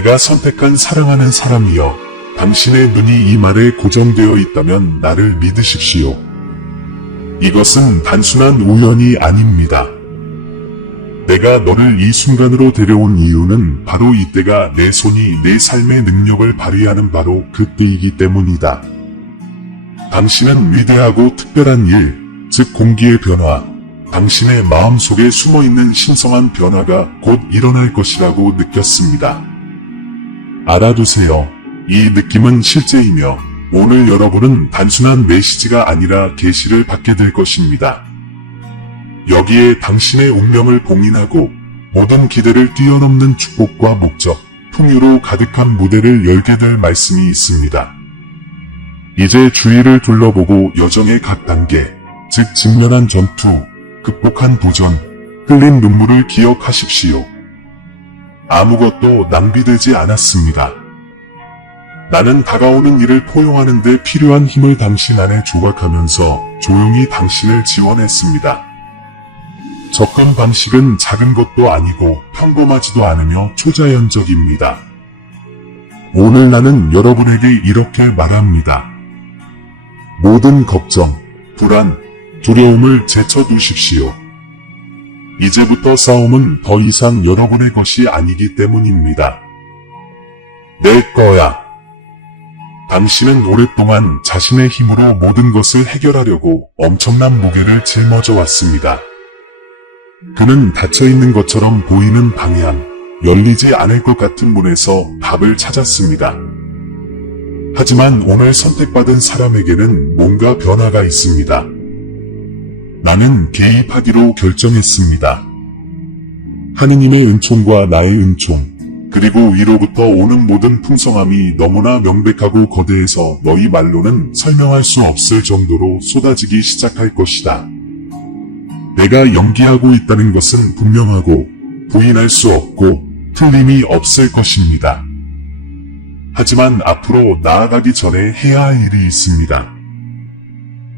내가 선택한 사랑하는 사람이여, 당신의 눈이 이 말에 고정되어 있다면 나를 믿으십시오. 이것은 단순한 우연이 아닙니다. 내가 너를 이 순간으로 데려온 이유는 바로 이때가 내 손이 내 삶의 능력을 발휘하는 바로 그때이기 때문이다. 당신은 위대하고 특별한 일, 즉 공기의 변화, 당신의 마음속에 숨어있는 신성한 변화가 곧 일어날 것이라고 느꼈습니다. 알아두세요. 이 느낌은 실제이며 오늘 여러분은 단순한 메시지가 아니라 계시를 받게 될 것입니다. 여기에 당신의 운명을 봉인하고 모든 기대를 뛰어넘는 축복과 목적, 풍요로 가득한 무대를 열게 될 말씀이 있습니다. 이제 주위를 둘러보고 여정의 각 단계, 즉 직면한 전투, 극복한 도전, 흘린 눈물을 기억하십시오. 아무것도 낭비되지 않았습니다. 나는 다가오는 일을 포용하는 데 필요한 힘을 당신 안에 조각하면서 조용히 당신을 지원했습니다. 접근 방식은 작은 것도 아니고 평범하지도 않으며 초자연적입니다. 오늘 나는 여러분에게 이렇게 말합니다. 모든 걱정, 불안, 두려움을 제쳐두십시오. 이제부터 싸움은 더 이상 여러분의 것이 아니기 때문입니다. 내 거야. 당신은 오랫동안 자신의 힘으로 모든 것을 해결하려고 엄청난 무게를 짊어져 왔습니다. 그는 닫혀있는 것처럼 보이는 방향, 열리지 않을 것 같은 문에서 답을 찾았습니다. 하지만 오늘 선택받은 사람에게는 뭔가 변화가 있습니다. 나는 개입하기로 결정했습니다. 하느님의 은총과 나의 은총, 그리고 위로부터 오는 모든 풍성함이 너무나 명백하고 거대해서 너희 말로는 설명할 수 없을 정도로 쏟아지기 시작할 것이다. 내가 연기하고 있다는 것은 분명하고 부인할 수 없고 틀림이 없을 것입니다. 하지만 앞으로 나아가기 전에 해야 할 일이 있습니다.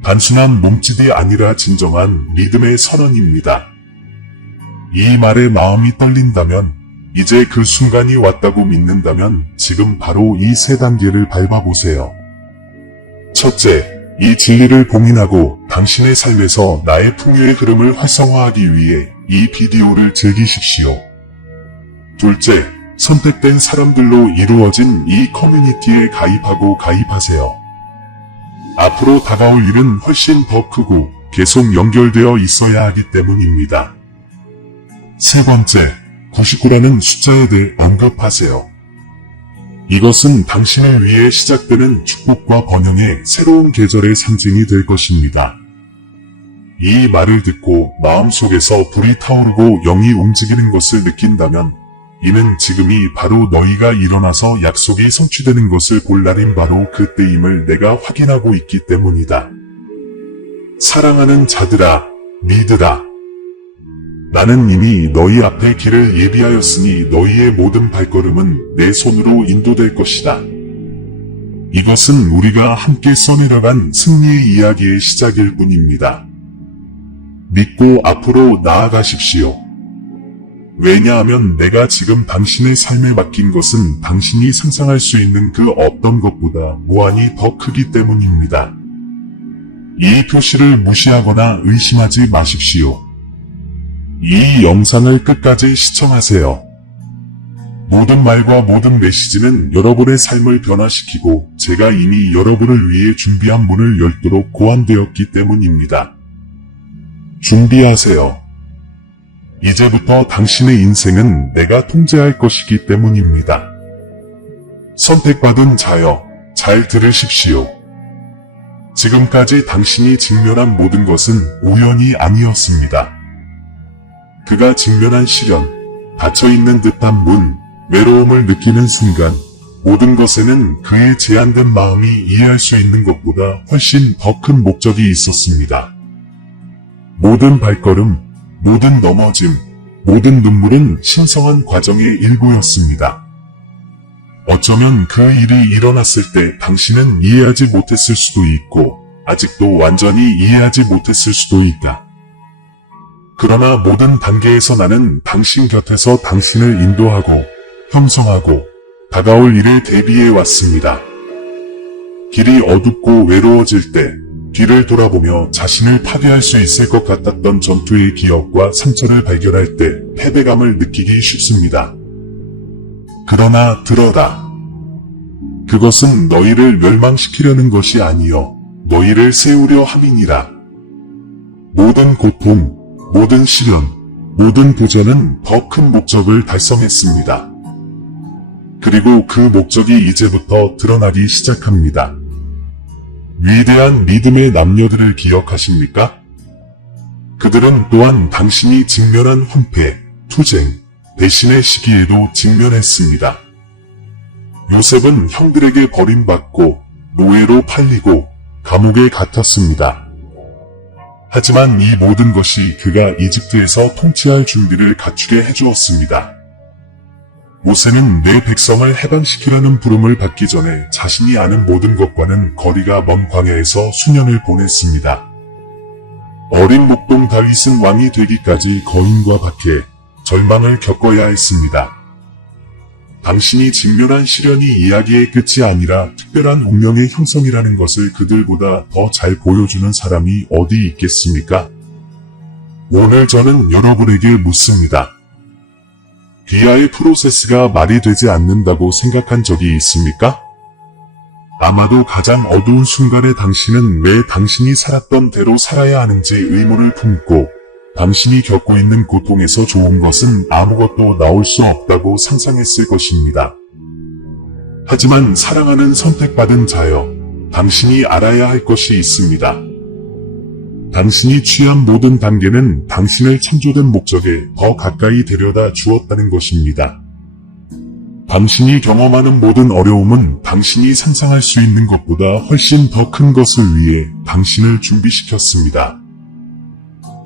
단순한 몸짓이 아니라 진정한 믿음의 선언입니다. 이 말에 마음이 떨린다면, 이제 그 순간이 왔다고 믿는다면 지금 바로 이 세 단계를 밟아보세요. 첫째, 이 진리를 봉인하고 당신의 삶에서 나의 풍요의 흐름을 활성화하기 위해 이 비디오를 즐기십시오. 둘째, 선택된 사람들로 이루어진 이 커뮤니티에 가입하세요. 앞으로 다가올 일은 훨씬 더 크고 계속 연결되어 있어야 하기 때문입니다. 세 번째, 99라는 숫자에 대해 언급하세요. 이것은 당신을 위해 시작되는 축복과 번영의 새로운 계절의 상징이 될 것입니다. 이 말을 듣고 마음속에서 불이 타오르고 영이 움직이는 것을 느낀다면 이는 지금이 바로 너희가 일어나서 약속이 성취되는 것을 볼 날인 바로 그때임을 내가 확인하고 있기 때문이다. 사랑하는 자들아, 믿으라. 나는 이미 너희 앞에 길을 예비하였으니 너희의 모든 발걸음은 내 손으로 인도될 것이다. 이것은 우리가 함께 써내려간 승리의 이야기의 시작일 뿐입니다. 믿고 앞으로 나아가십시오. 왜냐하면 내가 지금 당신의 삶에 맡긴 것은 당신이 상상할 수 있는 그 어떤 것보다 무한히 더 크기 때문입니다. 이 표시를 무시하거나 의심하지 마십시오. 이 영상을 끝까지 시청하세요. 모든 말과 모든 메시지는 여러분의 삶을 변화시키고 제가 이미 여러분을 위해 준비한 문을 열도록 고안되었기 때문입니다. 준비하세요. 이제부터 당신의 인생은 내가 통제할 것이기 때문입니다. 선택받은 자여, 잘 들으십시오. 지금까지 당신이 직면한 모든 것은 우연이 아니었습니다. 그가 직면한 시련, 닫혀있는 듯한 문, 외로움을 느끼는 순간, 모든 것에는 그의 제한된 마음이 이해할 수 있는 것보다 훨씬 더 큰 목적이 있었습니다. 모든 발걸음, 모든 넘어짐, 모든 눈물은 신성한 과정의 일부였습니다. 어쩌면 그 일이 일어났을 때 당신은 이해하지 못했을 수도 있고, 아직도 완전히 이해하지 못했을 수도 있다. 그러나 모든 단계에서 나는 당신 곁에서 당신을 인도하고, 형성하고, 다가올 일을 대비해 왔습니다. 길이 어둡고 외로워질 때 뒤를 돌아보며 자신을 파괴할 수 있을 것 같았던 전투의 기억과 상처를 발견할 때 패배감을 느끼기 쉽습니다. 그러나 들어라. 그것은 너희를 멸망시키려는 것이 아니요 너희를 세우려 함이니라. 모든 고통, 모든 시련, 모든 도전은 더 큰 목적을 달성했습니다. 그리고 그 목적이 이제부터 드러나기 시작합니다. 위대한 믿음의 남녀들을 기억하십니까? 그들은 또한 당신이 직면한 황폐, 투쟁, 배신의 시기에도 직면했습니다. 요셉은 형들에게 버림받고 노예로 팔리고 감옥에 갇혔습니다. 하지만 이 모든 것이 그가 이집트에서 통치할 준비를 갖추게 해주었습니다. 모세는 내 백성을 해방시키려는 부름을 받기 전에 자신이 아는 모든 것과는 거리가 먼 광야에서 수년을 보냈습니다. 어린 목동 다윗은 왕이 되기까지 거인과 박해, 절망을 겪어야 했습니다. 당신이 직면한 시련이 이야기의 끝이 아니라 특별한 운명의 형성이라는 것을 그들보다 더 잘 보여주는 사람이 어디 있겠습니까? 오늘 저는 여러분에게 묻습니다. 귀하의 프로세스가 말이 되지 않는다고 생각한 적이 있습니까? 아마도 가장 어두운 순간에 당신은 왜 당신이 살았던 대로 살아야 하는지 의문을 품고 당신이 겪고 있는 고통에서 좋은 것은 아무것도 나올 수 없다고 상상했을 것입니다. 하지만 사랑하는 선택받은 자여, 당신이 알아야 할 것이 있습니다. 당신이 취한 모든 단계는 당신을 창조된 목적에 더 가까이 데려다 주었다는 것입니다. 당신이 경험하는 모든 어려움은 당신이 상상할 수 있는 것보다 훨씬 더 큰 것을 위해 당신을 준비시켰습니다.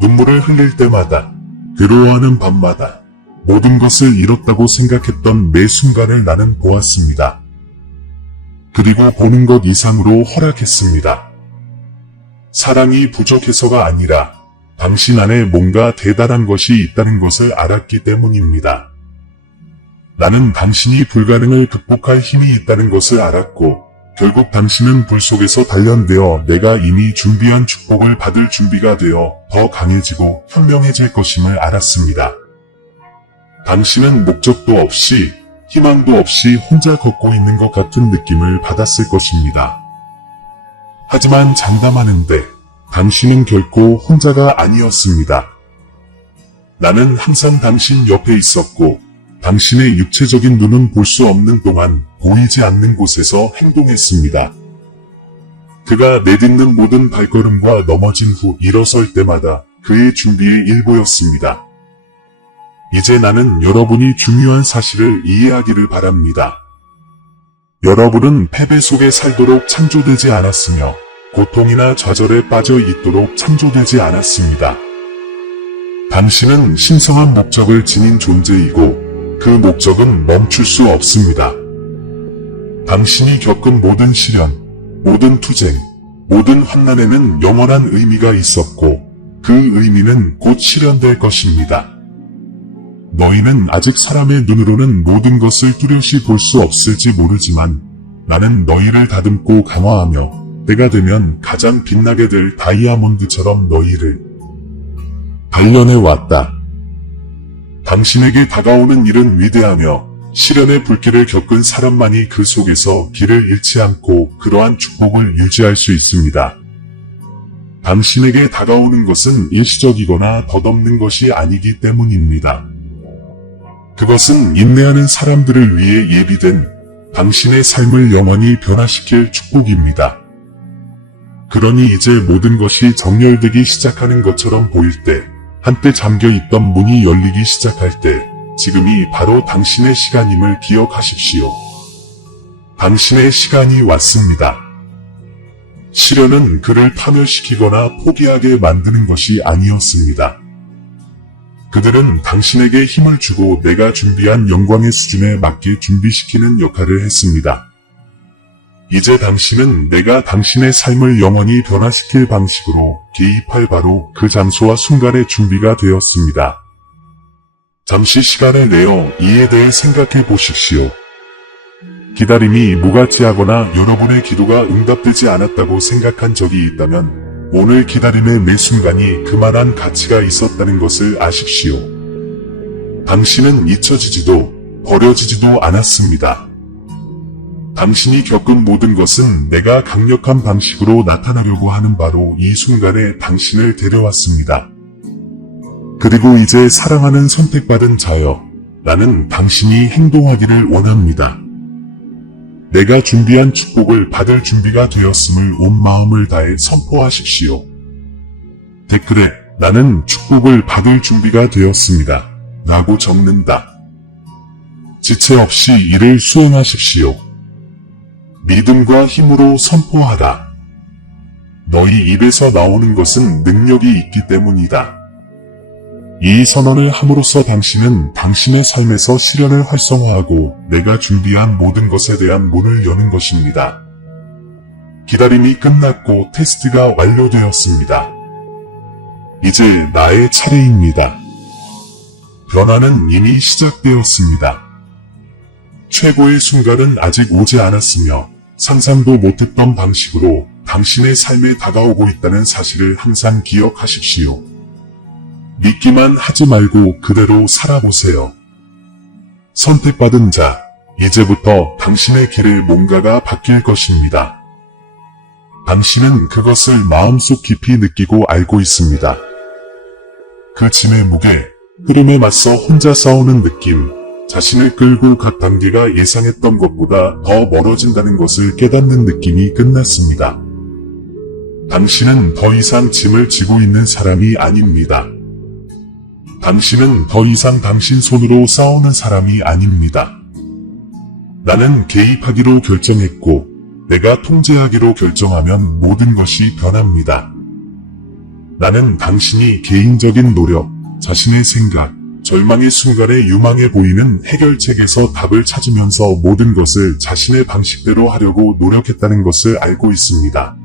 눈물을 흘릴 때마다, 괴로워하는 밤마다 모든 것을 잃었다고 생각했던 매 순간을 나는 보았습니다. 그리고 보는 것 이상으로 허락했습니다. 사랑이 부족해서가 아니라 당신 안에 뭔가 대단한 것이 있다는 것을 알았기 때문입니다. 나는 당신이 불가능을 극복할 힘이 있다는 것을 알았고 결국 당신은 불 속에서 단련되어 내가 이미 준비한 축복을 받을 준비가 되어 더 강해지고 현명해질 것임을 알았습니다. 당신은 목적도 없이 희망도 없이 혼자 걷고 있는 것 같은 느낌을 받았을 것입니다. 하지만 장담하는데 당신은 결코 혼자가 아니었습니다. 나는 항상 당신 옆에 있었고 당신의 육체적인 눈은 볼 수 없는 동안 보이지 않는 곳에서 행동했습니다. 그가 내딛는 모든 발걸음과 넘어진 후 일어설 때마다 그의 준비의 일부였습니다. 이제 나는 여러분이 중요한 사실을 이해하기를 바랍니다. 여러분은 패배 속에 살도록 창조되지 않았으며 고통이나 좌절에 빠져 있도록 창조되지 않았습니다. 당신은 신성한 목적을 지닌 존재이고 그 목적은 멈출 수 없습니다. 당신이 겪은 모든 시련, 모든 투쟁, 모든 환난에는 영원한 의미가 있었고 그 의미는 곧 실현될 것입니다. 너희는 아직 사람의 눈으로는 모든 것을 뚜렷이 볼 수 없을지 모르지만 나는 너희를 다듬고 강화하며 때가 되면 가장 빛나게 될 다이아몬드처럼 너희를 단련해 왔다. 당신에게 다가오는 일은 위대하며 시련의 불길을 겪은 사람만이 그 속에서 길을 잃지 않고 그러한 축복을 유지할 수 있습니다. 당신에게 다가오는 것은 일시적이거나 덧없는 것이 아니기 때문입니다. 그것은 인내하는 사람들을 위해 예비된 당신의 삶을 영원히 변화시킬 축복입니다. 그러니 이제 모든 것이 정렬되기 시작하는 것처럼 보일 때, 한때 잠겨있던 문이 열리기 시작할 때, 지금이 바로 당신의 시간임을 기억하십시오. 당신의 시간이 왔습니다. 시련은 그를 파멸시키거나 포기하게 만드는 것이 아니었습니다. 그들은 당신에게 힘을 주고 내가 준비한 영광의 수준에 맞게 준비시키는 역할을 했습니다. 이제 당신은 내가 당신의 삶을 영원히 변화시킬 방식으로 개입할 바로 그 장소와 순간의 준비가 되었습니다. 잠시 시간을 내어 이에 대해 생각해 보십시오. 기다림이 무가치하거나 여러분의 기도가 응답되지 않았다고 생각한 적이 있다면 오늘 기다림의 매 순간이 그만한 가치가 있었다는 것을 아십시오. 당신은 잊혀지지도 버려지지도 않았습니다. 당신이 겪은 모든 것은 내가 강력한 방식으로 나타나려고 하는 바로 이 순간에 당신을 데려왔습니다. 그리고 이제 사랑하는 선택받은 자여, 나는 당신이 행동하기를 원합니다. 내가 준비한 축복을 받을 준비가 되었음을 온 마음을 다해 선포하십시오. 댓글에 나는 축복을 받을 준비가 되었습니다. 라고 적는다. 지체 없이 이를 수행하십시오. 믿음과 힘으로 선포하라. 너희 입에서 나오는 것은 능력이 있기 때문이다. 이 선언을 함으로써 당신은 당신의 삶에서 실현을 활성화하고 내가 준비한 모든 것에 대한 문을 여는 것입니다. 기다림이 끝났고 테스트가 완료되었습니다. 이제 나의 차례입니다. 변화는 이미 시작되었습니다. 최고의 순간은 아직 오지 않았으며 상상도 못했던 방식으로 당신의 삶에 다가오고 있다는 사실을 항상 기억하십시오. 믿기만 하지 말고 그대로 살아보세요. 선택받은 자, 이제부터 당신의 길에 뭔가가 바뀔 것입니다. 당신은 그것을 마음속 깊이 느끼고 알고 있습니다. 그 짐의 무게, 흐름에 맞서 혼자 싸우는 느낌, 자신을 끌고 각 단계가 예상했던 것보다 더 멀어진다는 것을 깨닫는 느낌이 끝났습니다. 당신은 더 이상 짐을 지고 있는 사람이 아닙니다. 당신은 더 이상 당신 손으로 싸우는 사람이 아닙니다. 나는 개입하기로 결정했고 내가 통제하기로 결정하면 모든 것이 변합니다. 나는 당신이 개인적인 노력, 자신의 생각, 절망의 순간에 유망해 보이는 해결책에서 답을 찾으면서 모든 것을 자신의 방식대로 하려고 노력했다는 것을 알고 있습니다.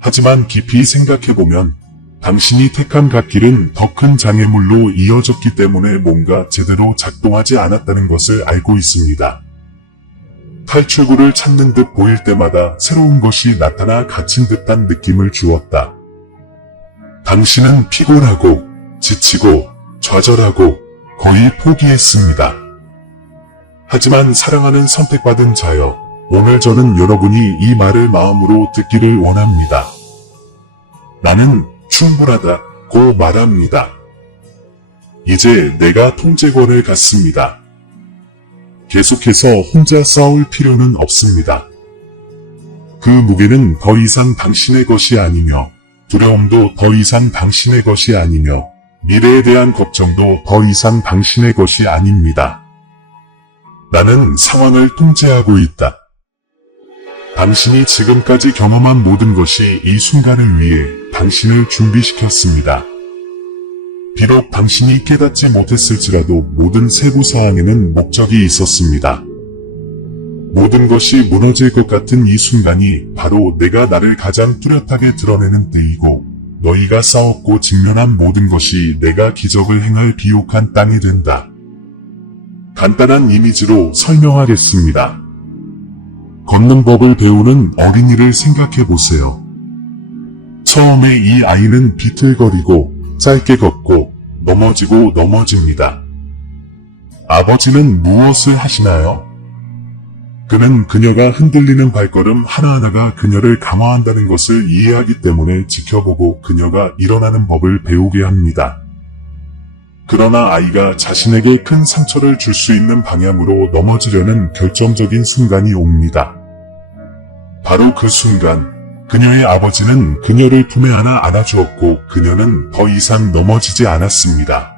하지만 깊이 생각해보면 당신이 택한 갓길은 더 큰 장애물로 이어졌기 때문에 뭔가 제대로 작동하지 않았다는 것을 알고 있습니다. 탈출구를 찾는 듯 보일 때마다 새로운 것이 나타나 갇힌 듯한 느낌을 주었다. 당신은 피곤하고 지치고 좌절하고 거의 포기했습니다. 하지만 사랑하는 선택받은 자여, 오늘 저는 여러분이 이 말을 마음으로 듣기를 원합니다. 나는 충분하다고 말합니다. 이제 내가 통제권을 갖습니다. 계속해서 혼자 싸울 필요는 없습니다. 그 무게는 더 이상 당신의 것이 아니며 두려움도 더 이상 당신의 것이 아니며 미래에 대한 걱정도 더 이상 당신의 것이 아닙니다. 나는 상황을 통제하고 있다. 당신이 지금까지 경험한 모든 것이 이 순간을 위해 당신을 준비시켰습니다. 비록 당신이 깨닫지 못했을지라도 모든 세부 사항에는 목적이 있었습니다. 모든 것이 무너질 것 같은 이 순간이 바로 내가 나를 가장 뚜렷하게 드러내는 때이고 너희가 싸웠고 직면한 모든 것이 내가 기적을 행할 비옥한 땅이 된다. 간단한 이미지로 설명하겠습니다. 걷는 법을 배우는 어린이를 생각해 보세요. 처음에 이 아이는 비틀거리고 짧게 걷고 넘어지고 넘어집니다. 아버지는 무엇을 하시나요? 그는 그녀가 흔들리는 발걸음 하나하나가 그녀를 강화한다는 것을 이해하기 때문에 지켜보고 그녀가 일어나는 법을 배우게 합니다. 그러나 아이가 자신에게 큰 상처를 줄 수 있는 방향으로 넘어지려는 결정적인 순간이 옵니다. 바로 그 순간, 그녀의 아버지는 그녀를 품에 안아 안아주었고 그녀는 더 이상 넘어지지 않았습니다.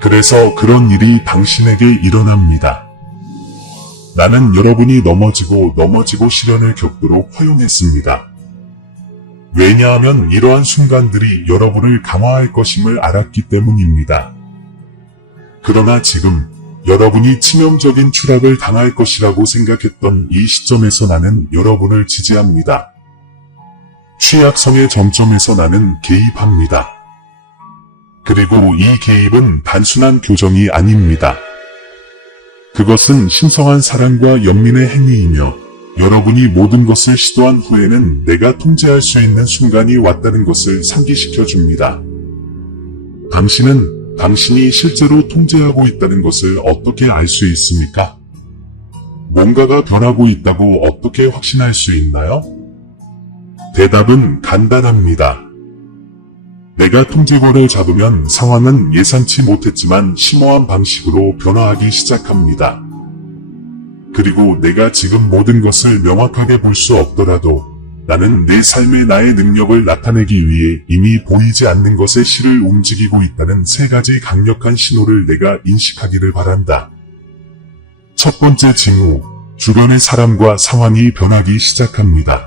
그래서 그런 일이 당신에게 일어납니다. 나는 여러분이 넘어지고 시련을 겪도록 허용했습니다. 왜냐하면 이러한 순간들이 여러분을 강화할 것임을 알았기 때문입니다. 그러나 지금 여러분이 치명적인 추락을 당할 것이라고 생각했던 이 시점에서 나는 여러분을 지지합니다. 취약성의 점점에서 나는 개입합니다. 그리고 이 개입은 단순한 교정이 아닙니다. 그것은 신성한 사랑과 연민의 행위이며 여러분이 모든 것을 시도한 후에는 내가 통제할 수 있는 순간이 왔다는 것을 상기시켜 줍니다. 당신은 당신이 실제로 통제하고 있다는 것을 어떻게 알 수 있습니까? 뭔가가 변하고 있다고 어떻게 확신할 수 있나요? 대답은 간단합니다. 내가 통제권을 잡으면 상황은 예상치 못했지만 심오한 방식으로 변화하기 시작합니다. 그리고 내가 지금 모든 것을 명확하게 볼 수 없더라도 나는 내 삶의 나의 능력을 나타내기 위해 이미 보이지 않는 것의 실을 움직이고 있다는 세 가지 강력한 신호를 내가 인식하기를 바란다. 첫 번째 징후, 주변의 사람과 상황이 변하기 시작합니다.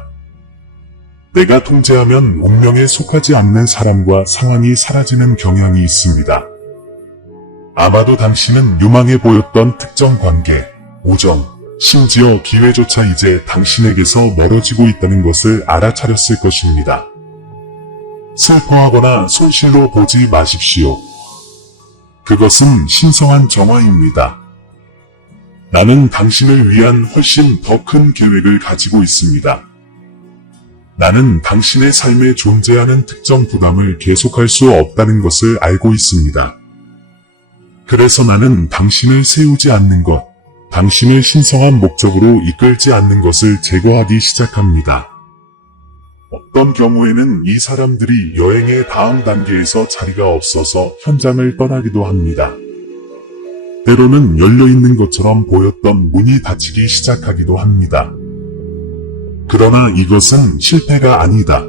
내가 통제하면 운명에 속하지 않는 사람과 상황이 사라지는 경향이 있습니다. 아마도 당신은 유망해 보였던 특정 관계, 우정, 심지어 기회조차 이제 당신에게서 멀어지고 있다는 것을 알아차렸을 것입니다. 슬퍼하거나 손실로 보지 마십시오. 그것은 신성한 정화입니다. 나는 당신을 위한 훨씬 더 큰 계획을 가지고 있습니다. 나는 당신의 삶에 존재하는 특정 부담을 계속할 수 없다는 것을 알고 있습니다. 그래서 나는 당신을 세우지 않는 것, 당신을 신성한 목적으로 이끌지 않는 것을 제거하기 시작합니다. 어떤 경우에는 이 사람들이 여행의 다음 단계에서 자리가 없어서 현장을 떠나기도 합니다. 때로는 열려있는 것처럼 보였던 문이 닫히기 시작하기도 합니다. 그러나 이것은 실패가 아니다.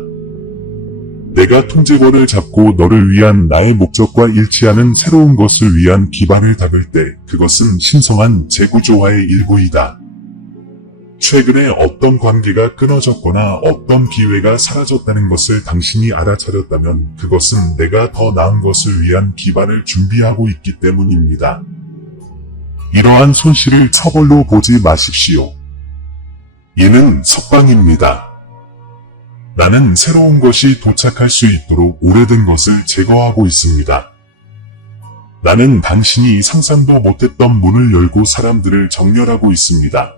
내가 통제권을 잡고 너를 위한 나의 목적과 일치하는 새로운 것을 위한 기반을 닦을 때 그것은 신성한 재구조화의 일부이다. 최근에 어떤 관계가 끊어졌거나 어떤 기회가 사라졌다는 것을 당신이 알아차렸다면 그것은 내가 더 나은 것을 위한 기반을 준비하고 있기 때문입니다. 이러한 손실을 처벌로 보지 마십시오. 이는 석방입니다. 나는 새로운 것이 도착할 수 있도록 오래된 것을 제거하고 있습니다. 나는 당신이 상상도 못했던 문을 열고 사람들을 정렬하고 있습니다.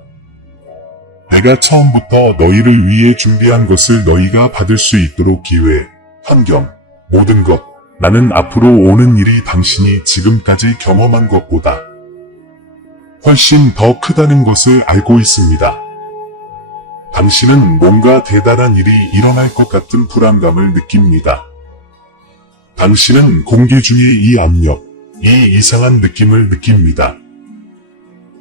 내가 처음부터 너희를 위해 준비한 것을 너희가 받을 수 있도록 기회, 환경, 모든 것, 나는 앞으로 오는 일이 당신이 지금까지 경험한 것보다 훨씬 더 크다는 것을 알고 있습니다. 당신은 뭔가 대단한 일이 일어날 것 같은 불안감을 느낍니다. 당신은 공기 중의 이 압력, 이 이상한 느낌을 느낍니다.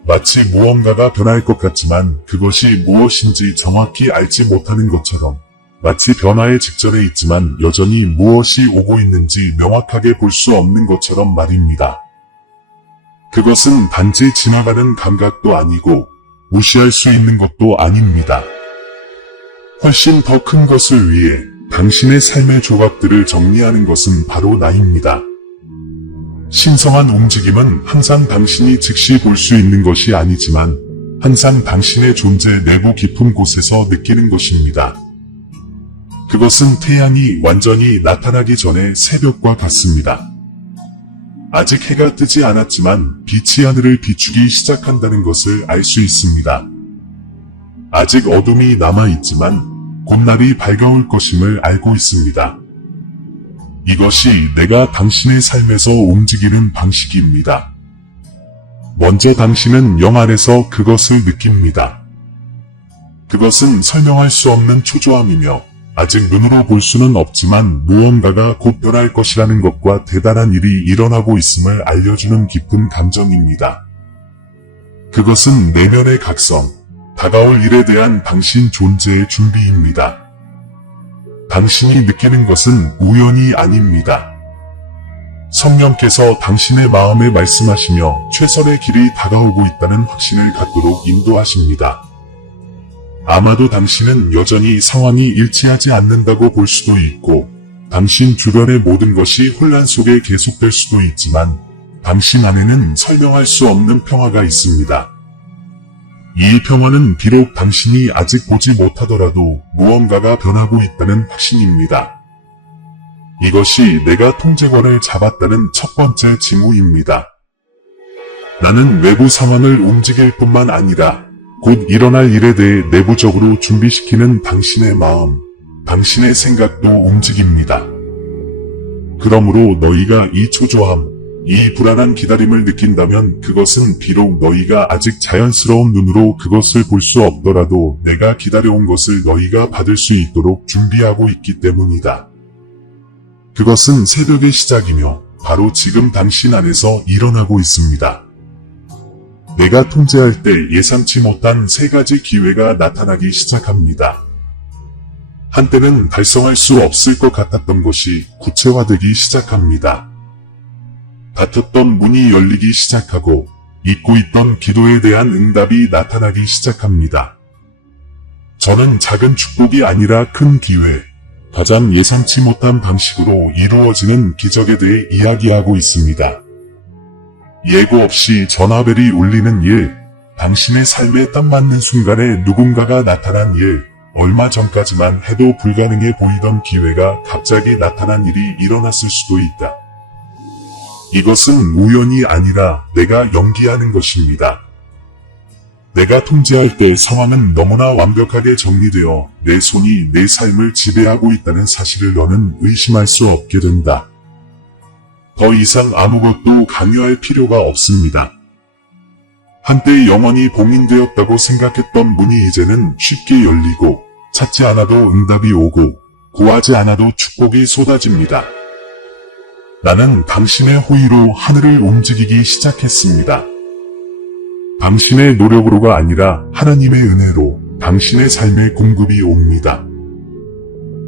마치 무언가가 변할 것 같지만 그것이 무엇인지 정확히 알지 못하는 것처럼 마치 변화의 직전에 있지만 여전히 무엇이 오고 있는지 명확하게 볼 수 없는 것처럼 말입니다. 그것은 단지 지나가는 감각도 아니고 무시할 수 있는 것도 아닙니다. 훨씬 더 큰 것을 위해 당신의 삶의 조각들을 정리하는 것은 바로 나입니다. 신성한 움직임은 항상 당신이 즉시 볼 수 있는 것이 아니지만 항상 당신의 존재 내부 깊은 곳에서 느끼는 것입니다. 그것은 태양이 완전히 나타나기 전에 새벽과 같습니다. 아직 해가 뜨지 않았지만 빛이 하늘을 비추기 시작한다는 것을 알 수 있습니다. 아직 어둠이 남아있지만 곧 날이 밝아올 것임을 알고 있습니다. 이것이 내가 당신의 삶에서 움직이는 방식입니다. 먼저 당신은 영 안에서 그것을 느낍니다. 그것은 설명할 수 없는 초조함이며 아직 눈으로 볼 수는 없지만 무언가가 곧 변할 것이라는 것과 대단한 일이 일어나고 있음을 알려주는 깊은 감정입니다. 그것은 내면의 각성, 다가올 일에 대한 당신 존재의 준비입니다. 당신이 느끼는 것은 우연이 아닙니다. 성령께서 당신의 마음에 말씀하시며 최선의 길이 다가오고 있다는 확신을 갖도록 인도하십니다. 아마도 당신은 여전히 상황이 일치하지 않는다고 볼 수도 있고 당신 주변의 모든 것이 혼란 속에 계속될 수도 있지만 당신 안에는 설명할 수 없는 평화가 있습니다. 이 평화는 비록 당신이 아직 보지 못하더라도 무언가가 변하고 있다는 확신입니다. 이것이 내가 통제권을 잡았다는 첫 번째 징후입니다. 나는 외부 상황을 움직일 뿐만 아니라 곧 일어날 일에 대해 내부적으로 준비시키는 당신의 마음, 당신의 생각도 움직입니다. 그러므로 너희가 이 초조함, 이 불안한 기다림을 느낀다면 그것은 비록 너희가 아직 자연스러운 눈으로 그것을 볼 수 없더라도 내가 기다려온 것을 너희가 받을 수 있도록 준비하고 있기 때문이다. 그것은 새벽의 시작이며 바로 지금 당신 안에서 일어나고 있습니다. 내가 통제할 때 예상치 못한 세 가지 기회가 나타나기 시작합니다. 한때는 달성할 수 없을 것 같았던 것이 구체화되기 시작합니다. 닫혔던 문이 열리기 시작하고 잊고 있던 기도에 대한 응답이 나타나기 시작합니다. 저는 작은 축복이 아니라 큰 기회, 가장 예상치 못한 방식으로 이루어지는 기적에 대해 이야기하고 있습니다. 예고 없이 전화벨이 울리는 일, 당신의 삶에 딱 맞는 순간에 누군가가 나타난 일, 얼마 전까지만 해도 불가능해 보이던 기회가 갑자기 나타난 일이 일어났을 수도 있다. 이것은 우연이 아니라 내가 연기하는 것입니다. 내가 통제할 때 상황은 너무나 완벽하게 정리되어 내 손이 내 삶을 지배하고 있다는 사실을 너는 의심할 수 없게 된다. 더 이상 아무것도 강요할 필요가 없습니다. 한때 영원히 봉인되었다고 생각했던 문이 이제는 쉽게 열리고 찾지 않아도 응답이 오고 구하지 않아도 축복이 쏟아집니다. 나는 당신의 호의로 하늘을 움직이기 시작했습니다. 당신의 노력으로가 아니라 하나님의 은혜로 당신의 삶의 공급이 옵니다.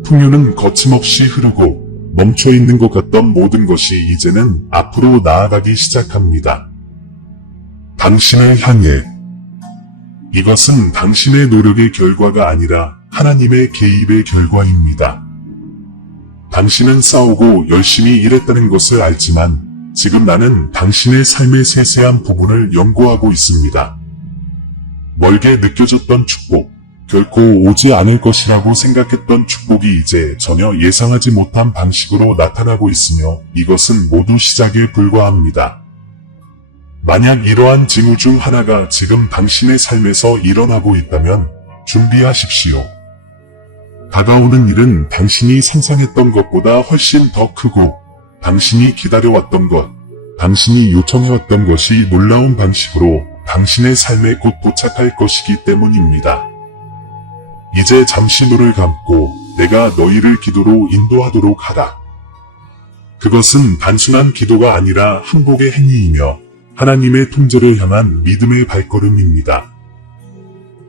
풍요는 거침없이 흐르고 멈춰있는 것 같던 모든 것이 이제는 앞으로 나아가기 시작합니다. 당신을 향해. 이것은 당신의 노력의 결과가 아니라 하나님의 개입의 결과입니다. 당신은 싸우고 열심히 일했다는 것을 알지만 지금 나는 당신의 삶의 세세한 부분을 연구하고 있습니다. 멀게 느껴졌던 축복, 결코 오지 않을 것이라고 생각했던 축복이 이제 전혀 예상하지 못한 방식으로 나타나고 있으며 이것은 모두 시작에 불과합니다. 만약 이러한 징후 중 하나가 지금 당신의 삶에서 일어나고 있다면 준비하십시오. 다가오는 일은 당신이 상상했던 것보다 훨씬 더 크고 당신이 기다려왔던 것, 당신이 요청해왔던 것이 놀라운 방식으로 당신의 삶에 곧 도착할 것이기 때문입니다. 이제 잠시 눈을 감고 내가 너희를 기도로 인도하도록 하라. 그것은 단순한 기도가 아니라 항복의 행위이며 하나님의 통제를 향한 믿음의 발걸음입니다.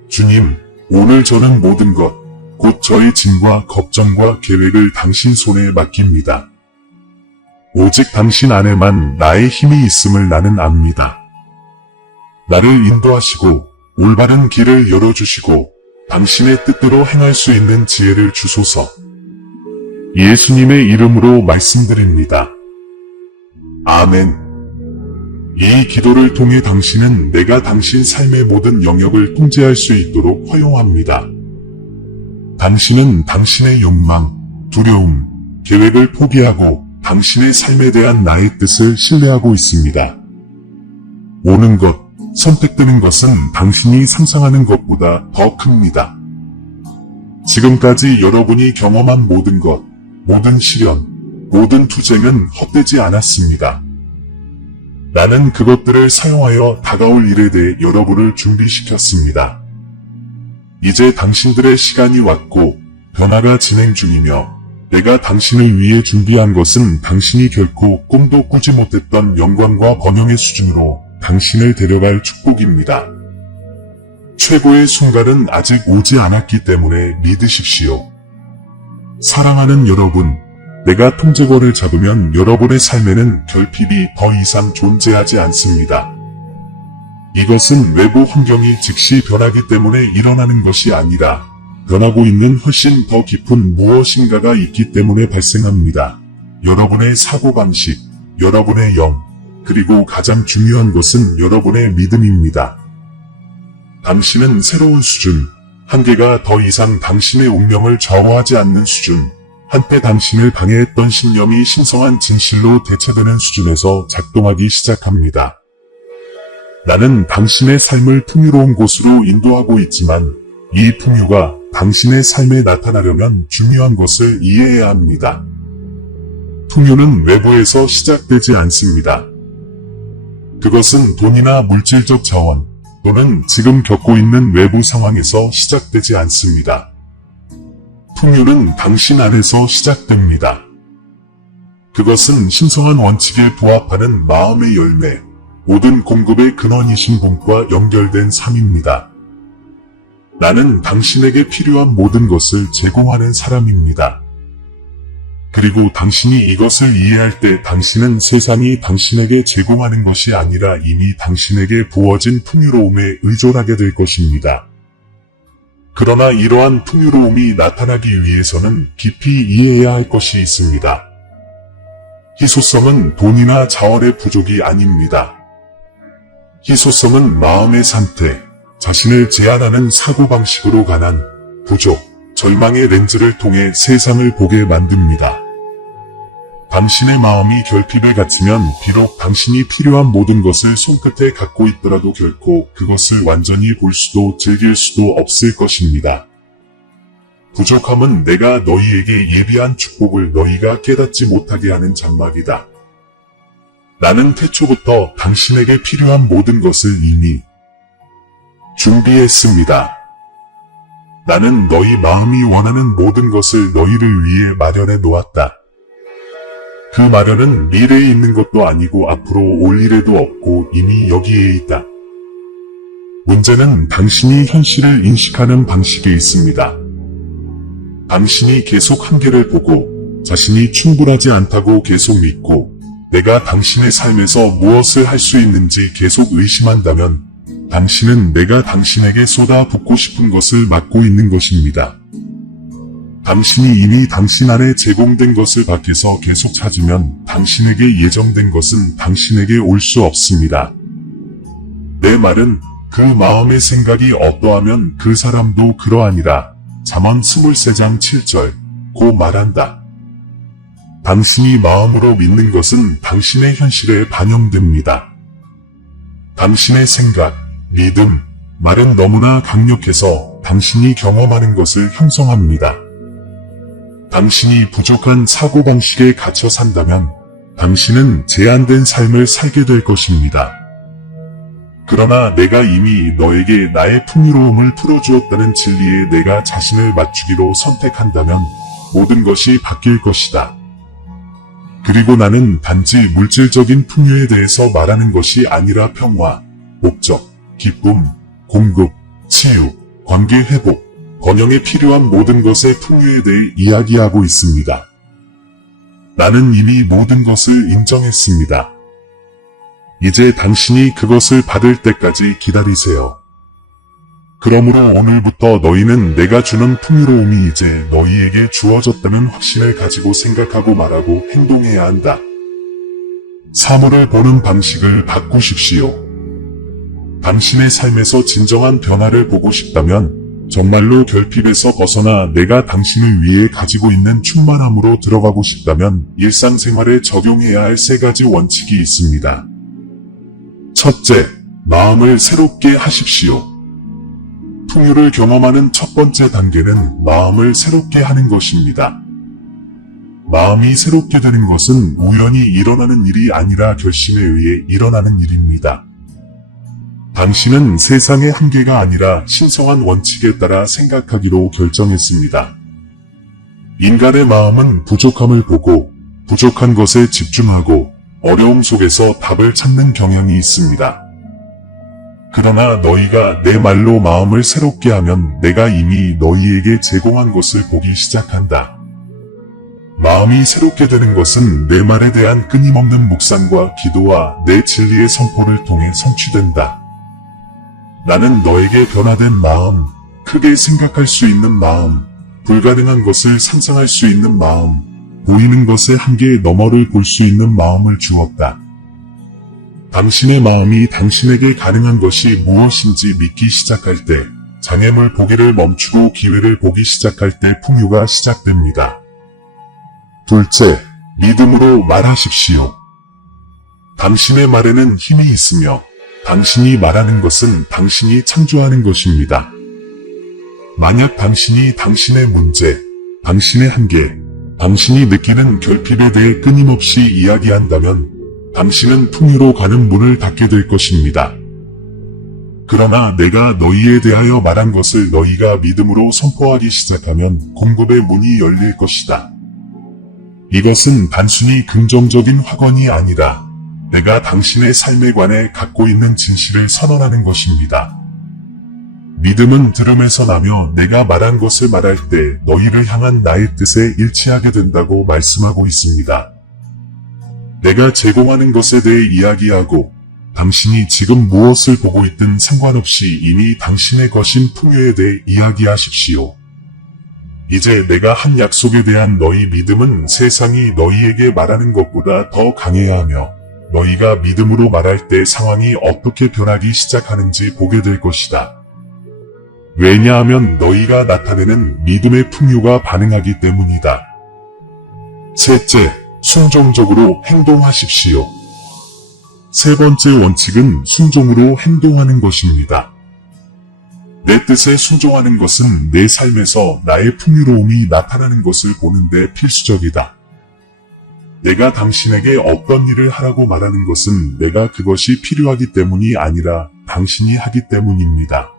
주님, 오늘 저는 모든 것, 곧 저의 짐과 걱정과 계획을 당신 손에 맡깁니다. 오직 당신 안에만 나의 힘이 있음을 나는 압니다. 나를 인도하시고 올바른 길을 열어주시고 당신의 뜻대로 행할 수 있는 지혜를 주소서. 예수님의 이름으로 말씀드립니다. 아멘. 이 기도를 통해 당신은 내가 당신 삶의 모든 영역을 통제할 수 있도록 허용합니다. 당신은 당신의 욕망, 두려움, 계획을 포기하고 당신의 삶에 대한 나의 뜻을 신뢰하고 있습니다. 오는 것, 선택되는 것은 당신이 상상하는 것보다 더 큽니다. 지금까지 여러분이 경험한 모든 것, 모든 시련, 모든 투쟁은 헛되지 않았습니다. 나는 그것들을 사용하여 다가올 일에 대해 여러분을 준비시켰습니다. 이제 당신들의 시간이 왔고 변화가 진행 중이며 내가 당신을 위해 준비한 것은 당신이 결코 꿈도 꾸지 못했던 영광과 번영의 수준으로 당신을 데려갈 축복입니다. 최고의 순간은 아직 오지 않았기 때문에 믿으십시오. 사랑하는 여러분, 내가 통제권을 잡으면 여러분의 삶에는 결핍이 더 이상 존재하지 않습니다. 이것은 외부 환경이 즉시 변하기 때문에 일어나는 것이 아니라 변하고 있는 훨씬 더 깊은 무엇인가가 있기 때문에 발생합니다. 여러분의 사고방식, 여러분의 영, 그리고 가장 중요한 것은 여러분의 믿음입니다. 당신은 새로운 수준, 한계가 더 이상 당신의 운명을 좌우하지 않는 수준, 한때 당신을 방해했던 신념이 신성한 진실로 대체되는 수준에서 작동하기 시작합니다. 나는 당신의 삶을 풍요로운 곳으로 인도하고 있지만 이 풍요가 당신의 삶에 나타나려면 중요한 것을 이해해야 합니다. 풍요는 외부에서 시작되지 않습니다. 그것은 돈이나 물질적 자원 또는 지금 겪고 있는 외부 상황에서 시작되지 않습니다. 풍요는 당신 안에서 시작됩니다. 그것은 신성한 원칙에 부합하는 마음의 열매, 모든 공급의 근원이신 분과 연결된 삶입니다. 나는 당신에게 필요한 모든 것을 제공하는 사람입니다. 그리고 당신이 이것을 이해할 때 당신은 세상이 당신에게 제공하는 것이 아니라 이미 당신에게 부어진 풍요로움에 의존하게 될 것입니다. 그러나 이러한 풍요로움이 나타나기 위해서는 깊이 이해해야 할 것이 있습니다. 희소성은 돈이나 자원의 부족이 아닙니다. 희소성은 마음의 상태, 자신을 제한하는 사고방식으로 가난 부족, 절망의 렌즈를 통해 세상을 보게 만듭니다. 당신의 마음이 결핍에 갇히면 비록 당신이 필요한 모든 것을 손끝에 갖고 있더라도 결코 그것을 완전히 볼 수도 즐길 수도 없을 것입니다. 부족함은 내가 너희에게 예비한 축복을 너희가 깨닫지 못하게 하는 장막이다. 나는 태초부터 당신에게 필요한 모든 것을 이미 준비했습니다. 나는 너희 마음이 원하는 모든 것을 너희를 위해 마련해 놓았다. 그 마련은 미래에 있는 것도 아니고 앞으로 올 일에도 없고 이미 여기에 있다. 문제는 당신이 현실을 인식하는 방식에 있습니다. 당신이 계속 한계를 보고 자신이 충분하지 않다고 계속 믿고 내가 당신의 삶에서 무엇을 할 수 있는지 계속 의심한다면 당신은 내가 당신에게 쏟아붓고 싶은 것을 막고 있는 것입니다. 당신이 이미 당신 안에 제공된 것을 밖에서 계속 찾으면 당신에게 예정된 것은 당신에게 올 수 없습니다. 내 말은 그 마음의 생각이 어떠하면 그 사람도 그러하니라. 잠언 23장 7절 고 말한다. 당신이 마음으로 믿는 것은 당신의 현실에 반영됩니다. 당신의 생각, 믿음, 말은 너무나 강력해서 당신이 경험하는 것을 형성합니다. 당신이 부족한 사고방식에 갇혀 산다면 당신은 제한된 삶을 살게 될 것입니다. 그러나 내가 이미 너에게 나의 풍요로움을 풀어주었다는 진리에 내가 자신을 맞추기로 선택한다면 모든 것이 바뀔 것이다. 그리고 나는 단지 물질적인 풍요에 대해서 말하는 것이 아니라 평화, 목적, 기쁨, 공급, 치유, 관계 회복, 번영에 필요한 모든 것의 풍요에 대해 이야기하고 있습니다. 나는 이미 모든 것을 인정했습니다. 이제 당신이 그것을 받을 때까지 기다리세요. 그러므로 오늘부터 너희는 내가 주는 풍요로움이 이제 너희에게 주어졌다는 확신을 가지고 생각하고 말하고 행동해야 한다. 사물을 보는 방식을 바꾸십시오. 당신의 삶에서 진정한 변화를 보고 싶다면 정말로 결핍에서 벗어나 내가 당신을 위해 가지고 있는 충만함으로 들어가고 싶다면 일상생활에 적용해야 할 3가지 원칙이 있습니다. 첫째, 마음을 새롭게 하십시오. 풍요를 경험하는 첫 번째 단계는 마음을 새롭게 하는 것입니다. 마음이 새롭게 되는 것은 우연히 일어나는 일이 아니라 결심에 의해 일어나는 일입니다. 당신은 세상의 한계가 아니라 신성한 원칙에 따라 생각하기로 결정했습니다. 인간의 마음은 부족함을 보고 부족한 것에 집중하고 어려움 속에서 답을 찾는 경향이 있습니다. 그러나 너희가 내 말로 마음을 새롭게 하면 내가 이미 너희에게 제공한 것을 보기 시작한다. 마음이 새롭게 되는 것은 내 말에 대한 끊임없는 묵상과 기도와 내 진리의 선포를 통해 성취된다. 나는 너에게 변화된 마음, 크게 생각할 수 있는 마음, 불가능한 것을 상상할 수 있는 마음, 보이는 것의 한계의 너머를 볼 수 있는 마음을 주었다. 당신의 마음이 당신에게 가능한 것이 무엇인지 믿기 시작할 때, 장애물 보기를 멈추고 기회를 보기 시작할 때 풍요가 시작됩니다. 둘째, 믿음으로 말하십시오. 당신의 말에는 힘이 있으며 당신이 말하는 것은 당신이 창조하는 것입니다. 만약 당신이 당신의 문제, 당신의 한계, 당신이 느끼는 결핍에 대해 끊임없이 이야기한다면 당신은 풍요로 가는 문을 닫게 될 것입니다. 그러나 내가 너희에 대하여 말한 것을 너희가 믿음으로 선포하기 시작하면 공급의 문이 열릴 것이다. 이것은 단순히 긍정적인 확언이 아니라 내가 당신의 삶에 관해 갖고 있는 진실을 선언하는 것입니다. 믿음은 들음에서 나며 내가 말한 것을 말할 때 너희를 향한 나의 뜻에 일치하게 된다고 말씀하고 있습니다. 내가 제공하는 것에 대해 이야기하고 당신이 지금 무엇을 보고 있든 상관없이 이미 당신의 것인 풍요에 대해 이야기하십시오. 이제 내가 한 약속에 대한 너희 믿음은 세상이 너희에게 말하는 것보다 더 강해야 하며 너희가 믿음으로 말할 때 상황이 어떻게 변하기 시작하는지 보게 될 것이다. 왜냐하면 너희가 나타내는 믿음의 풍요가 반응하기 때문이다. 셋째, 순종적으로 행동하십시오. 세 번째 원칙은 순종으로 행동하는 것입니다. 내 뜻에 순종하는 것은 내 삶에서 나의 풍요로움이 나타나는 것을 보는데 필수적이다. 내가 당신에게 어떤 일을 하라고 말하는 것은 내가 그것이 필요하기 때문이 아니라 당신이 하기 때문입니다.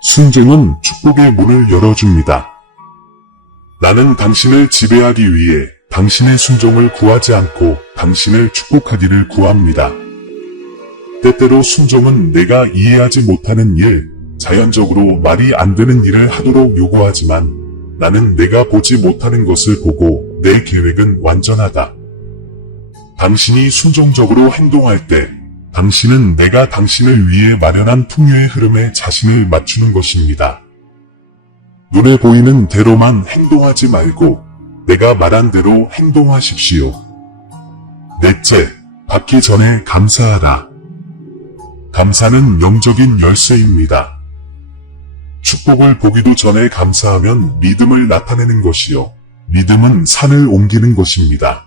순종은 축복의 문을 열어줍니다. 나는 당신을 지배하기 위해 당신의 순종을 구하지 않고 당신을 축복하기를 구합니다. 때때로 순종은 내가 이해하지 못하는 일, 자연적으로 말이 안 되는 일을 하도록 요구하지만 나는 내가 보지 못하는 것을 보고 내 계획은 완전하다. 당신이 순종적으로 행동할 때 당신은 내가 당신을 위해 마련한 풍요의 흐름에 자신을 맞추는 것입니다. 눈에 보이는 대로만 행동하지 말고 내가 말한 대로 행동하십시오. 넷째, 받기 전에 감사하라. 감사는 영적인 열쇠입니다. 축복을 보기도 전에 감사하면 믿음을 나타내는 것이요. 믿음은 산을 옮기는 것입니다.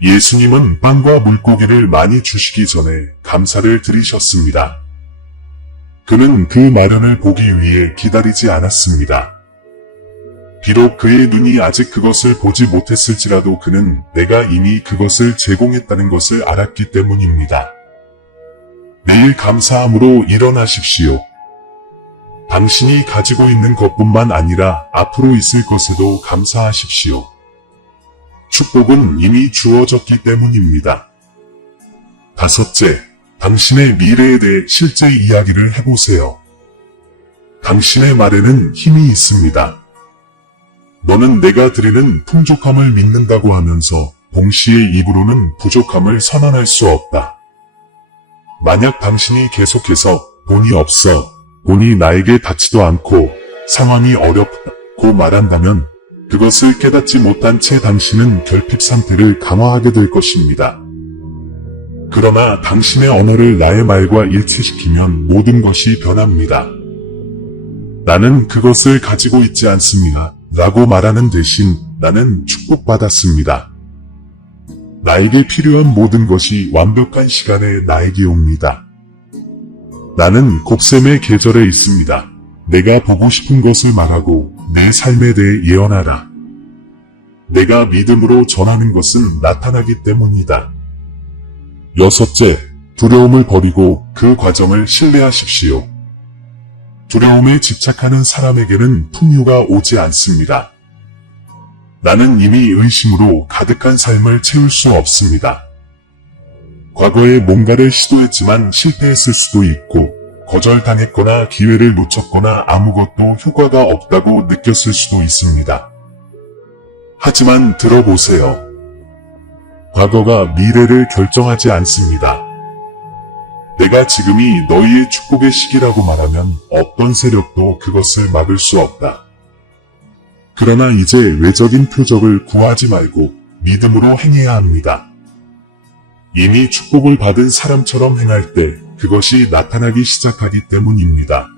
예수님은 빵과 물고기를 많이 주시기 전에 감사를 드리셨습니다. 그는 그 마련을 보기 위해 기다리지 않았습니다. 비록 그의 눈이 아직 그것을 보지 못했을지라도 그는 내가 이미 그것을 제공했다는 것을 알았기 때문입니다. 매일 감사함으로 일어나십시오. 당신이 가지고 있는 것뿐만 아니라 앞으로 있을 것에도 감사하십시오. 축복은 이미 주어졌기 때문입니다. 다섯째, 당신의 미래에 대해 실제 이야기를 해보세요. 당신의 말에는 힘이 있습니다. 너는 내가 드리는 풍족함을 믿는다고 하면서 동시에 입으로는 부족함을 선언할 수 없다. 만약 당신이 계속해서 돈이 없어, 돈이 나에게 닿지도 않고 상황이 어렵고 말한다면 그것을 깨닫지 못한 채 당신은 결핍 상태를 강화하게 될 것입니다. 그러나 당신의 언어를 나의 말과 일치시키면 모든 것이 변합니다. 나는 그것을 가지고 있지 않습니다. 라고 말하는 대신 나는 축복받았습니다. 나에게 필요한 모든 것이 완벽한 시간에 나에게 옵니다. 나는 곱셈의 계절에 있습니다. 내가 보고 싶은 것을 말하고 내 삶에 대해 예언하라. 내가 믿음으로 전하는 것은 나타나기 때문이다. 여섯째, 두려움을 버리고 그 과정을 신뢰하십시오. 두려움에 집착하는 사람에게는 풍요가 오지 않습니다. 나는 이미 의심으로 가득한 삶을 채울 수 없습니다. 과거에 뭔가를 시도했지만 실패했을 수도 있고 거절당했거나 기회를 놓쳤거나 아무것도 효과가 없다고 느꼈을 수도 있습니다. 하지만 들어보세요. 과거가 미래를 결정하지 않습니다. 내가 지금이 너희의 축복의 시기라고 말하면 어떤 세력도 그것을 막을 수 없다. 그러나 이제 외적인 표적을 구하지 말고 믿음으로 행해야 합니다. 이미 축복을 받은 사람처럼 행할 때 그것이 나타나기 시작하기 때문입니다.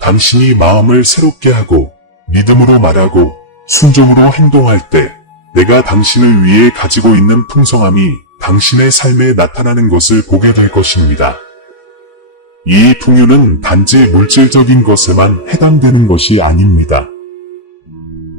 당신이 마음을 새롭게 하고 믿음으로 말하고 순종으로 행동할 때 내가 당신을 위해 가지고 있는 풍성함이 당신의 삶에 나타나는 것을 보게 될 것입니다. 이 풍요는 단지 물질적인 것에만 해당되는 것이 아닙니다.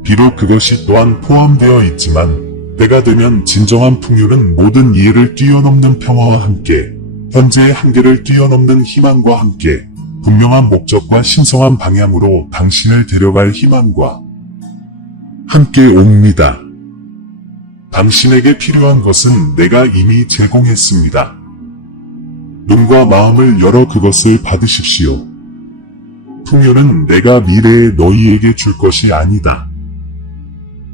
비록 그것이 또한 포함되어 있지만 때가 되면 진정한 풍요는 모든 이해를 뛰어넘는 평화와 함께 현재의 한계를 뛰어넘는 희망과 함께 분명한 목적과 신성한 방향으로 당신을 데려갈 희망과 함께 옵니다. 당신에게 필요한 것은 내가 이미 제공했습니다. 눈과 마음을 열어 그것을 받으십시오. 풍요는 내가 미래에 너희에게 줄 것이 아니다.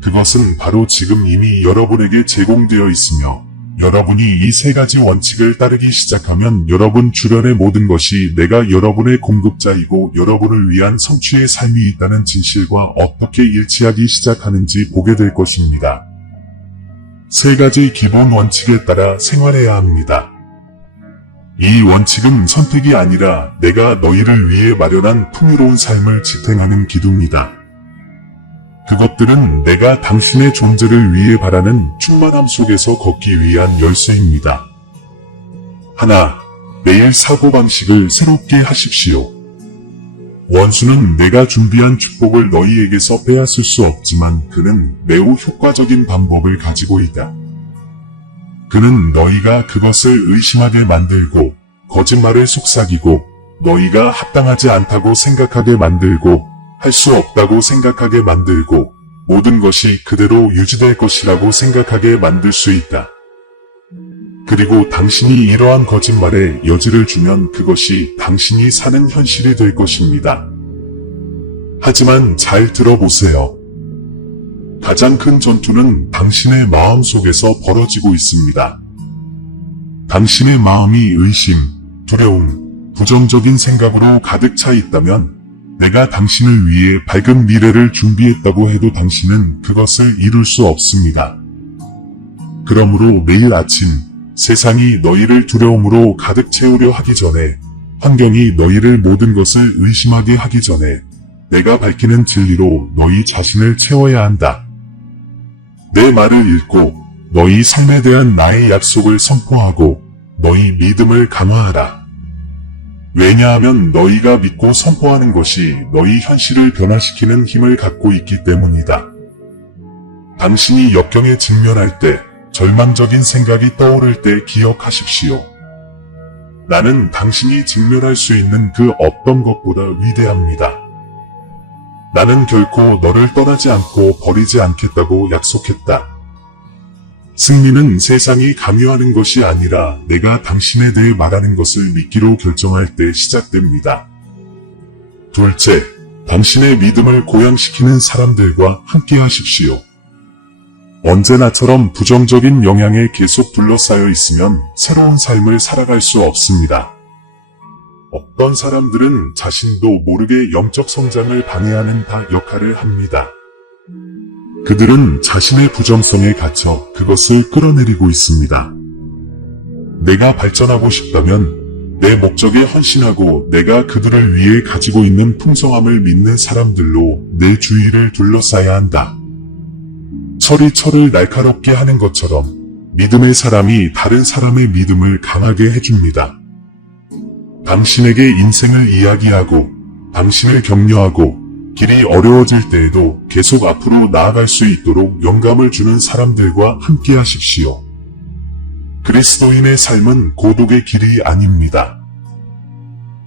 그것은 바로 지금 이미 여러분에게 제공되어 있으며 여러분이 이 세 가지 원칙을 따르기 시작하면 여러분 주변의 모든 것이 내가 여러분의 공급자이고 여러분을 위한 성취의 삶이 있다는 진실과 어떻게 일치하기 시작하는지 보게 될 것입니다. 세 가지 기본 원칙에 따라 생활해야 합니다. 이 원칙은 선택이 아니라 내가 너희를 위해 마련한 풍요로운 삶을 지탱하는 기둥이다. 그것들은 내가 당신의 존재를 위해 바라는 충만함 속에서 걷기 위한 열쇠입니다. 하나, 매일 사고방식을 새롭게 하십시오. 원수는 내가 준비한 축복을 너희에게서 빼앗을 수 없지만 그는 매우 효과적인 방법을 가지고 있다. 그는 너희가 그것을 의심하게 만들고 거짓말을 속삭이고 너희가 합당하지 않다고 생각하게 만들고 할 수 없다고 생각하게 만들고 모든 것이 그대로 유지될 것이라고 생각하게 만들 수 있다. 그리고 당신이 이러한 거짓말에 여지를 주면 그것이 당신이 사는 현실이 될 것입니다. 하지만 잘 들어보세요. 가장 큰 전투는 당신의 마음 속에서 벌어지고 있습니다. 당신의 마음이 의심, 두려움, 부정적인 생각으로 가득 차 있다면 내가 당신을 위해 밝은 미래를 준비했다고 해도 당신은 그것을 이룰 수 없습니다. 그러므로 매일 아침 세상이 너희를 두려움으로 가득 채우려 하기 전에 환경이 너희를 모든 것을 의심하게 하기 전에 내가 밝히는 진리로 너희 자신을 채워야 한다. 내 말을 읽고 너희 삶에 대한 나의 약속을 선포하고 너희 믿음을 강화하라. 왜냐하면 너희가 믿고 선포하는 것이 너희 현실을 변화시키는 힘을 갖고 있기 때문이다. 당신이 역경에 직면할 때, 절망적인 생각이 떠오를 때 기억하십시오. 나는 당신이 직면할 수 있는 그 어떤 것보다 위대합니다. 나는 결코 너를 떠나지 않고 버리지 않겠다고 약속했다. 승리는 세상이 강요하는 것이 아니라 내가 당신에 대해 말하는 것을 믿기로 결정할 때 시작됩니다. 둘째, 당신의 믿음을 고양시키는 사람들과 함께 하십시오. 언제나처럼 부정적인 영향에 계속 둘러싸여 있으면 새로운 삶을 살아갈 수 없습니다. 어떤 사람들은 자신도 모르게 영적 성장을 방해하는 역할을 합니다. 그들은 자신의 부정성에 갇혀 그것을 끌어내리고 있습니다. 내가 발전하고 싶다면 내 목적에 헌신하고 내가 그들을 위해 가지고 있는 풍성함을 믿는 사람들로 내 주위를 둘러싸야 한다. 철이 철을 날카롭게 하는 것처럼 믿음의 사람이 다른 사람의 믿음을 강하게 해줍니다. 당신에게 인생을 이야기하고 당신을 격려하고 길이 어려워질 때에도 계속 앞으로 나아갈 수 있도록 영감을 주는 사람들과 함께 하십시오. 그리스도인의 삶은 고독의 길이 아닙니다.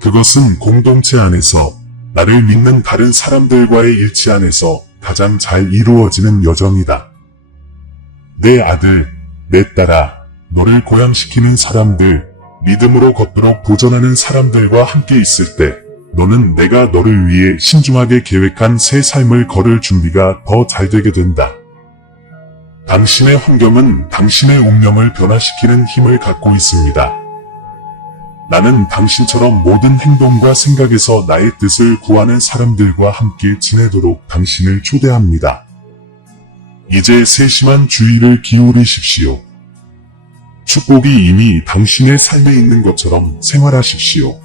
그것은 공동체 안에서 나를 믿는 다른 사람들과의 일치 안에서 가장 잘 이루어지는 여정이다. 내 아들, 내 딸아, 너를 고양시키는 사람들, 믿음으로 걷도록 도전하는 사람들과 함께 있을 때 너는 내가 너를 위해 신중하게 계획한 새 삶을 걸을 준비가 더 잘 되게 된다. 당신의 환경은 당신의 운명을 변화시키는 힘을 갖고 있습니다. 나는 당신처럼 모든 행동과 생각에서 나의 뜻을 구하는 사람들과 함께 지내도록 당신을 초대합니다. 이제 세심한 주의를 기울이십시오. 축복이 이미 당신의 삶에 있는 것처럼 생활하십시오.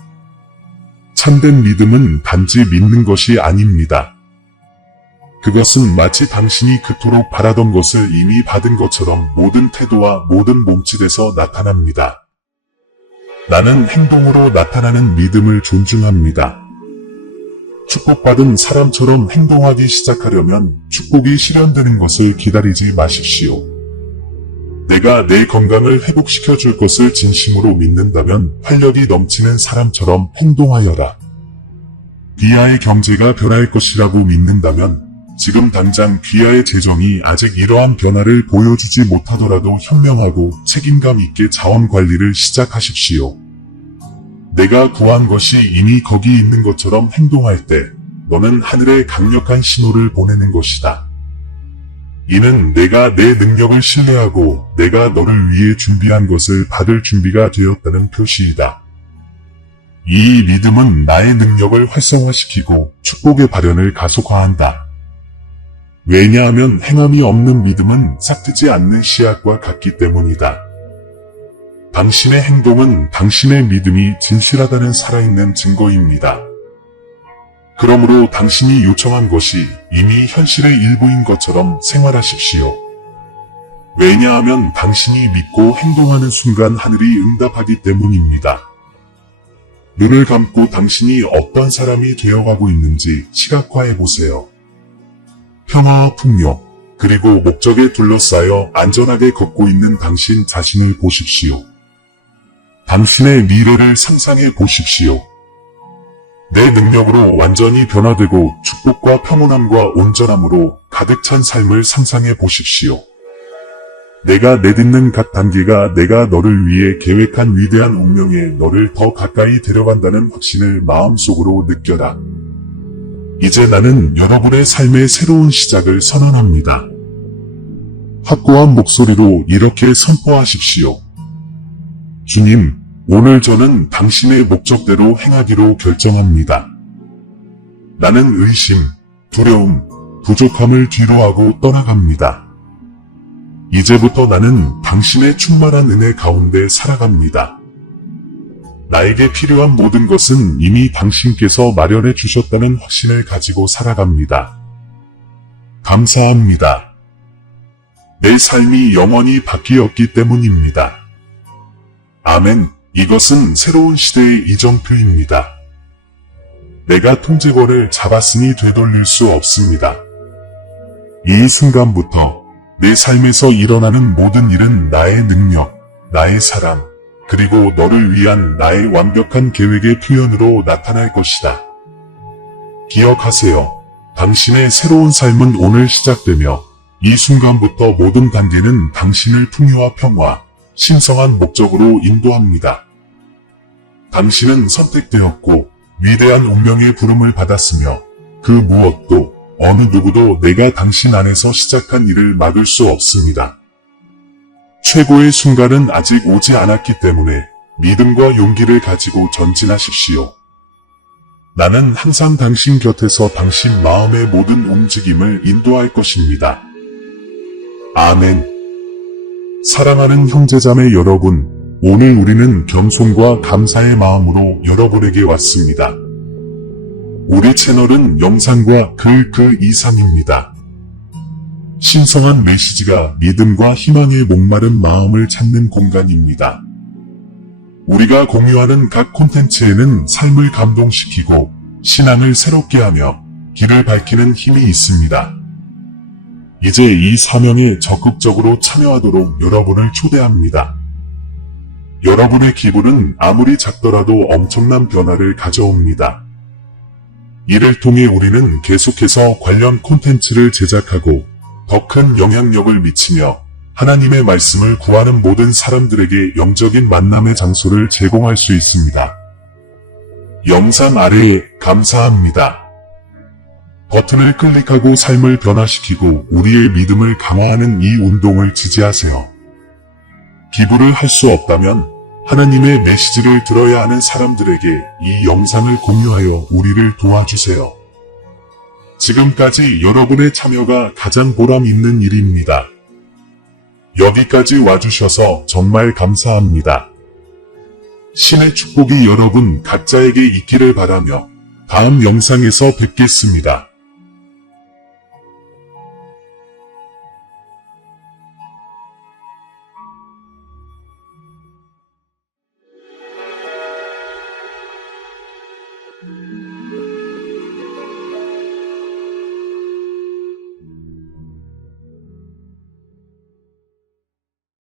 참된 믿음은 단지 믿는 것이 아닙니다. 그것은 마치 당신이 그토록 바라던 것을 이미 받은 것처럼 모든 태도와 모든 몸짓에서 나타납니다. 나는 행동으로 나타나는 믿음을 존중합니다. 축복받은 사람처럼 행동하기 시작하려면 축복이 실현되는 것을 기다리지 마십시오. 내가 내 건강을 회복시켜 줄 것을 진심으로 믿는다면 활력이 넘치는 사람처럼 행동하여라. 귀하의 경제가 변할 것이라고 믿는다면 지금 당장 귀하의 재정이 아직 이러한 변화를 보여주지 못하더라도 현명하고 책임감 있게 자원 관리를 시작하십시오. 내가 구한 것이 이미 거기 있는 것처럼 행동할 때 너는 하늘에 강력한 신호를 보내는 것이다. 이는 내가 내 능력을 신뢰하고 내가 너를 위해 준비한 것을 받을 준비가 되었다는 표시이다. 이 믿음은 나의 능력을 활성화시키고 축복의 발현을 가속화한다. 왜냐하면 행함이 없는 믿음은 싹트지 않는 씨앗과 같기 때문이다. 당신의 행동은 당신의 믿음이 진실하다는 살아있는 증거입니다. 그러므로 당신이 요청한 것이 이미 현실의 일부인 것처럼 생활하십시오. 왜냐하면 당신이 믿고 행동하는 순간 하늘이 응답하기 때문입니다. 눈을 감고 당신이 어떤 사람이 되어가고 있는지 시각화해 보세요. 평화와 풍요, 그리고 목적에 둘러싸여 안전하게 걷고 있는 당신 자신을 보십시오. 당신의 미래를 상상해 보십시오. 내 능력으로 완전히 변화되고 축복과 평온함과 온전함으로 가득 찬 삶을 상상해 보십시오. 내가 내딛는 각 단계가 내가 너를 위해 계획한 위대한 운명에 너를 더 가까이 데려간다는 확신을 마음속으로 느껴라. 이제 나는 여러분의 삶의 새로운 시작을 선언합니다. 확고한 목소리로 이렇게 선포하십시오. 주님, 오늘 저는 당신의 목적대로 행하기로 결정합니다. 나는 의심, 두려움, 부족함을 뒤로하고 떠나갑니다. 이제부터 나는 당신의 충만한 은혜 가운데 살아갑니다. 나에게 필요한 모든 것은 이미 당신께서 마련해 주셨다는 확신을 가지고 살아갑니다. 감사합니다. 내 삶이 영원히 바뀌었기 때문입니다. 아멘. 이것은 새로운 시대의 이정표입니다. 내가 통제권을 잡았으니 되돌릴 수 없습니다. 이 순간부터 내 삶에서 일어나는 모든 일은 나의 능력, 나의 사랑, 그리고 너를 위한 나의 완벽한 계획의 표현으로 나타날 것이다. 기억하세요. 당신의 새로운 삶은 오늘 시작되며 이 순간부터 모든 단계는 당신을 풍요와 평화, 신성한 목적으로 인도합니다. 당신은 선택되었고 위대한 운명의 부름을 받았으며 그 무엇도 어느 누구도 내가 당신 안에서 시작한 일을 막을 수 없습니다. 최고의 순간은 아직 오지 않았기 때문에 믿음과 용기를 가지고 전진하십시오. 나는 항상 당신 곁에서 당신 마음의 모든 움직임을 인도할 것입니다. 아멘. 사랑하는 형제자매 여러분, 오늘 우리는 겸손과 감사의 마음으로 여러분에게 왔습니다. 우리 채널은 영상과 글 그 이상입니다. 신성한 메시지가 믿음과 희망의 목마른 마음을 찾는 공간입니다. 우리가 공유하는 각 콘텐츠에는 삶을 감동시키고 신앙을 새롭게 하며 길을 밝히는 힘이 있습니다. 이제 이 사명에 적극적으로 참여하도록 여러분을 초대합니다. 여러분의 기부는 아무리 작더라도 엄청난 변화를 가져옵니다. 이를 통해 우리는 계속해서 관련 콘텐츠를 제작하고 더 큰 영향력을 미치며 하나님의 말씀을 구하는 모든 사람들에게 영적인 만남의 장소를 제공할 수 있습니다. 영상 아래에 감사합니다. 버튼을 클릭하고 삶을 변화시키고 우리의 믿음을 강화하는 이 운동을 지지하세요. 기부를 할 수 없다면 하나님의 메시지를 들어야 하는 사람들에게 이 영상을 공유하여 우리를 도와주세요. 지금까지 여러분의 참여가 가장 보람 있는 일입니다. 여기까지 와주셔서 정말 감사합니다. 신의 축복이 여러분 각자에게 있기를 바라며 다음 영상에서 뵙겠습니다.